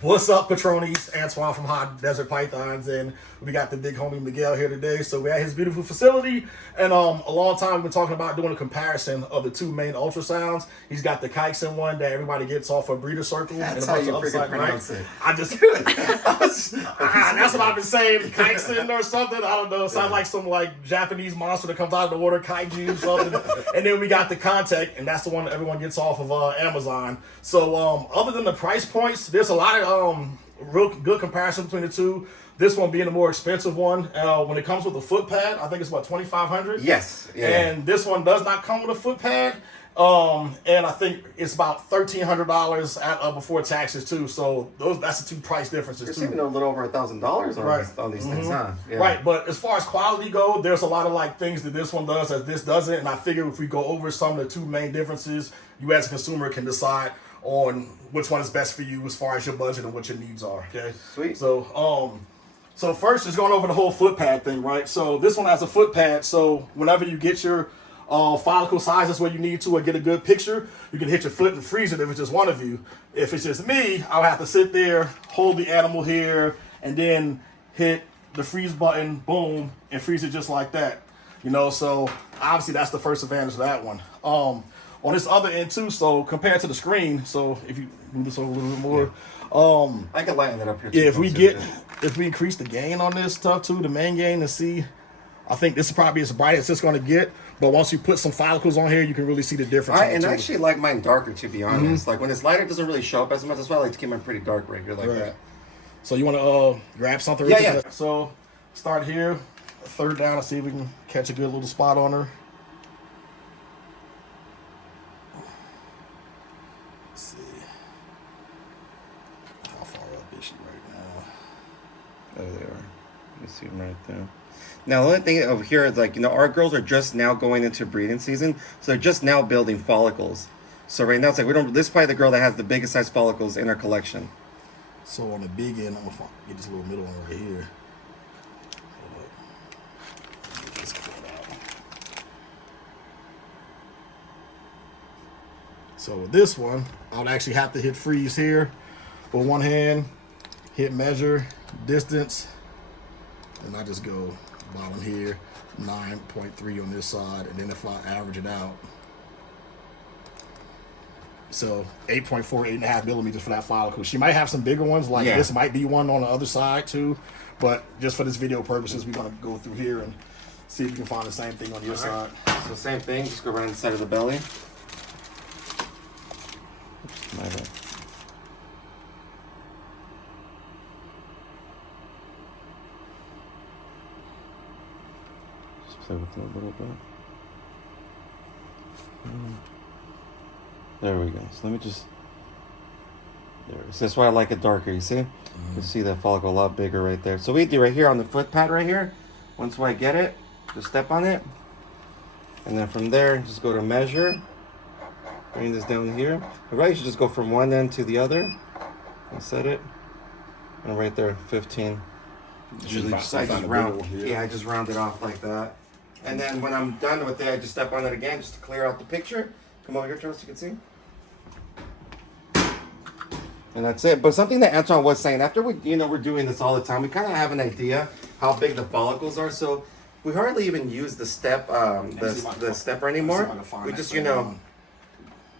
What's up, Patronies? Antoine from Hot Desert Pythons, and we got the big homie Miguel here today. So we're at his beautiful facility, and a long time we've been talking about doing a comparison of the two main ultrasounds. He's got the Kyxin one that everybody gets off a breeder circle. That's how you freaking pronounce it. I just, that's what I've been saying, Kyxin or something. I don't know. It sounds like some Japanese monster that comes out of the water, kaiju or something. And then we got the Contact, and that's the one that everyone gets off of Amazon. So other than the price points, there's a lot of real good comparison between the two. This one being the more expensive one. When it comes with a foot pad, I think it's about $2,500. Yes. Yeah. And this one does not come with a foot pad. And I think it's about $1,300 before taxes too. So that's the two price differences. You're saving a little over $1,000 on these things, huh? Yeah. Right. But as far as quality go, there's a lot of things that this one does that this doesn't. And I figure if we go over some of the two main differences, you as a consumer can decide on which one is best for you as far as your budget and what your needs are. Okay. Sweet. So first just going over the whole foot pad thing, right? So this one has a foot pad. So whenever you get your follicle sizes where you need to or get a good picture, you can hit your foot and freeze it if it's just one of you. If it's just me, I'll have to sit there, hold the animal here, and then hit the freeze button, boom, and freeze it just like that. So obviously that's the first advantage of that one. On this other end too, so compared to the screen, so if you move this over a little bit more, I can lighten it up here too. Yeah, if we increase the gain on this stuff too, the main gain, to see, I think this is probably as bright as it's going to get. But once you put some follicles on here, you can really see the difference. I actually like mine darker, to be honest. Like when it's lighter, it doesn't really show up as much. That's why I like to keep mine pretty dark right here, like that. So you want to grab something? Yeah. So start here, third down, and see if we can catch a good little spot on her. Let's see. How far up is she right now? Oh, there. You see them right there. Now, the only thing over here is our girls are just now going into breeding season, so they're just now building follicles. So right now it's this is probably the girl that has the biggest size follicles in our collection. So on the big end, I'm gonna get this little middle one right here. So with this one, I would actually have to hit freeze here with one hand, hit measure, distance, and I just go bottom here, 9.3 on this side, and then if I average it out, so 8.4, 8.5 millimeters for that follicle. She might have some bigger ones, this might be one on the other side too, but just for this video purposes, we're gonna go through here and see if we can find the same thing on your side. So same thing, just go around the side of the belly. My bad. Play with it a little bit. There we go. So let me just. There. So that's why I like it darker. You see? You see that follicle a lot bigger right there. So we do right here on the foot pad right here. Once I get it, just step on it, and then from there, just go to measure. Bring this down here. Right, you should just go from one end to the other and set it. And right there, 15. I just round it off like that. And then when I'm done with it, I just step on it again just to clear out the picture. Come over here, Charles, you can see. And that's it. But something that Antoine was saying, after we're doing this all the time, we kind of have an idea how big the follicles are. So we hardly even use the the stepper anymore. We just,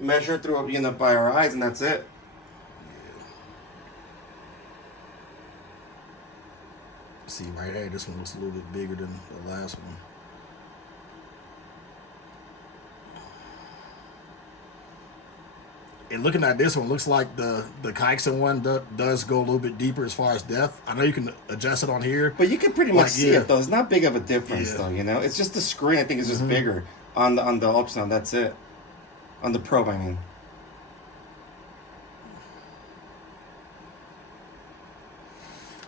measure through by our eyes, and that's it. See right here, this one looks a little bit bigger than the last one. And looking at this one, looks like the Kyxin one does go a little bit deeper as far as depth. I know you can adjust it on here, but you can pretty much see it though. It's not big of a difference though. It's just the screen. I think is just bigger on the ultrasound. That's it. On the probe, I mean.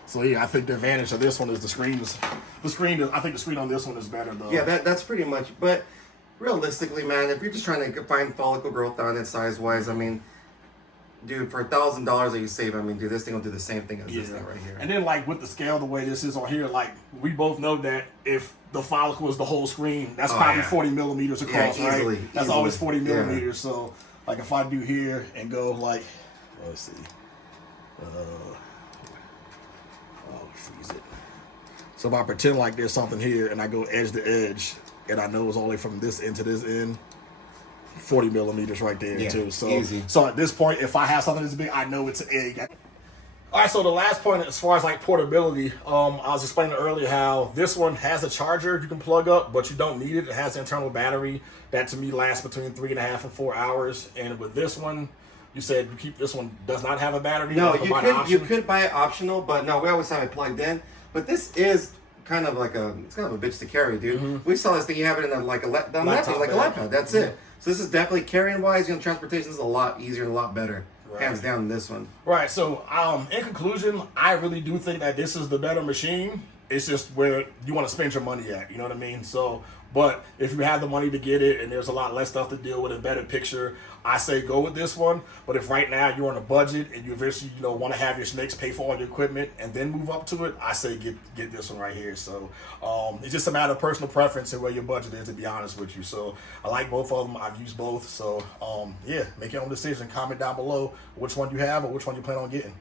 So yeah, I think the advantage of this one is the screen. I think the screen on this one is better though. Yeah, that's pretty much. But realistically, man, if you're just trying to find follicle growth on it size wise, I mean, dude, for $1,000 that you save, I mean, dude, this thing will do the same thing as this thing right here. And then with the scale, the way this is on here, we both know that if the follicle is the whole screen, that's probably 40 millimeters across, right? That's always 40 millimeters. So if I do here and go let's see. freeze it. So if I pretend like there's something here and I go edge to edge, and I know it's only from this end to this end, 40 millimeters right there too. So easy. So at this point, if I have something this big, I know it's an egg. All right, so the last point, as far as like portability, I was explaining earlier how this one has a charger you can plug up, but you don't need it. It has an internal battery that to me lasts between 3.5 and 4 hours. And with this one, you said you keep this one does not have a battery. No, you could buy it optional, but no, we always have it plugged in. But this is kind of like it's kind of a bitch to carry, dude. Mm-hmm. We saw this thing, you have it in a laptop. That's it. So this is definitely carrying wise, transportation is a lot easier and a lot better. Right. Hands down in this one. Right. So, in conclusion, I really do think that this is the better machine. It's just where you want to spend your money at. You know what I mean? So, but if you have the money to get it and there's a lot less stuff to deal with, a better picture, I say go with this one. But if right now you're on a budget and you eventually want to have your snakes pay for all your equipment and then move up to it, I say get this one right here. So it's just a matter of personal preference and where your budget is, to be honest with you. So I like both of them. I've used both. So yeah, make your own decision. Comment down below which one you have or which one you plan on getting.